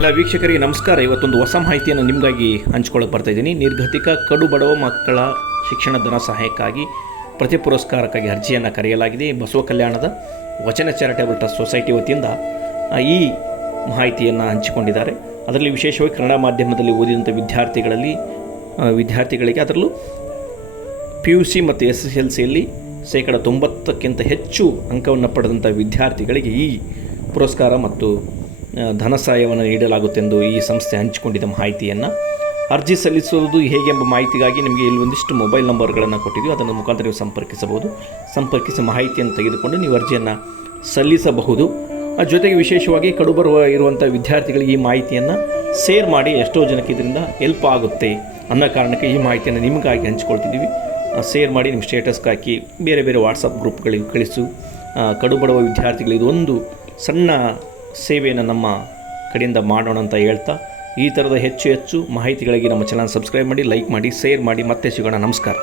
ಎಲ್ಲ ವೀಕ್ಷಕರಿಗೆ ನಮಸ್ಕಾರ. ಇವತ್ತೊಂದು ಹೊಸ ಮಾಹಿತಿಯನ್ನು ನಿಮಗಾಗಿ ಹಂಚ್ಕೊಳ್ಳೋಕೆ ಬರ್ತಾ ಇದ್ದೀನಿ. ನಿರ್ಗತಿಕ ಕಡು ಬಡವ ಮಕ್ಕಳ ಶಿಕ್ಷಣ ಧನ ಸಹಾಯಕ್ಕಾಗಿ ಪ್ರತಿ ಪುರಸ್ಕಾರಕ್ಕಾಗಿ ಅರ್ಜಿಯನ್ನು ಕರೆಯಲಾಗಿದೆ. ಬಸವ ಕಲ್ಯಾಣದ ವಚನ ಚಾರಿಟೇಬಲ್ ಟ್ರಸ್ಟ್ ಸೊಸೈಟಿ ವತಿಯಿಂದ ಈ ಮಾಹಿತಿಯನ್ನು ಹಂಚಿಕೊಂಡಿದ್ದಾರೆ. ಅದರಲ್ಲಿ ವಿಶೇಷವಾಗಿ ಕನ್ನಡ ಮಾಧ್ಯಮದಲ್ಲಿ ಓದಿದಂಥ ವಿದ್ಯಾರ್ಥಿಗಳಲ್ಲಿ ವಿದ್ಯಾರ್ಥಿಗಳಿಗೆ ಅದರಲ್ಲೂ ಪಿ ಯು ಸಿ ಮತ್ತು ಎಸ್ ಎಸ್ ಎಲ್ ಸಿಯಲ್ಲಿ ಶೇಕಡ ತೊಂಬತ್ತಕ್ಕಿಂತ ಹೆಚ್ಚು ಅಂಕವನ್ನು ಪಡೆದಂಥ ವಿದ್ಯಾರ್ಥಿಗಳಿಗೆ ಈ ಪುರಸ್ಕಾರ ಮತ್ತು ಧನ ಸಹಾಯವನ್ನು ನೀಡಲಾಗುತ್ತೆಂದು ಈ ಸಂಸ್ಥೆ ಹಂಚಿಕೊಂಡಿದ್ದ ಮಾಹಿತಿಯನ್ನು ಅರ್ಜಿ ಸಲ್ಲಿಸುವುದು ಹೇಗೆ ಎಂಬ ಮಾಹಿತಿಗಾಗಿ ನಿಮಗೆ ಇಲ್ಲಿ ಒಂದಿಷ್ಟು ಮೊಬೈಲ್ ನಂಬರ್ಗಳನ್ನು ಕೊಟ್ಟಿದ್ದೀವಿ. ಅದನ್ನು ಮುಖಾಂತರ ನೀವು ಸಂಪರ್ಕಿಸಬಹುದು. ಸಂಪರ್ಕಿಸಿ ಮಾಹಿತಿಯನ್ನು ತೆಗೆದುಕೊಂಡು ನೀವು ಅರ್ಜಿಯನ್ನು ಸಲ್ಲಿಸಬಹುದು. ಜೊತೆಗೆ ವಿಶೇಷವಾಗಿ ಕಡುಬರುವ ಇರುವಂಥ ವಿದ್ಯಾರ್ಥಿಗಳಿಗೆ ಈ ಮಾಹಿತಿಯನ್ನು ಶೇರ್ ಮಾಡಿ ಎಷ್ಟೋ ಜನಕ್ಕೆ ಇದರಿಂದ ಹೆಲ್ಪ್ ಆಗುತ್ತೆ ಅನ್ನೋ ಕಾರಣಕ್ಕೆ ಈ ಮಾಹಿತಿಯನ್ನು ನಿಮಗಾಗಿ ಹಂಚಿಕೊಳ್ತಿದ್ದೀವಿ. ಶೇರ್ ಮಾಡಿ ನಿಮ್ಮ ಸ್ಟೇಟಸ್ಗೆ ಹಾಕಿ ಬೇರೆ ಬೇರೆ ವಾಟ್ಸಪ್ ಗ್ರೂಪ್ಗಳಿಗೆ ಕಳಿಸು. ಕಡುಬಡವ ಕಡು ಬಡವ ವಿದ್ಯಾರ್ಥಿಗಳಿಗೆ ಇದೊಂದು ಸಣ್ಣ ಸೇವೆಯನ್ನು ನಮ್ಮ ಕಡೆಯಿಂದ ಮಾಡೋಣ ಅಂತ ಹೇಳ್ತಾ ಈ ಥರದ ಹೆಚ್ಚು ಹೆಚ್ಚು ಮಾಹಿತಿಗಳಿಗೆ ನಮ್ಮ ಚಾನಲ್ ಸಬ್ಸ್ಕ್ರೈಬ್ ಮಾಡಿ, ಲೈಕ್ ಮಾಡಿ, ಶೇರ್ ಮಾಡಿ. ಮತ್ತೆ ಸಿಗೋಣ. ನಮಸ್ಕಾರ.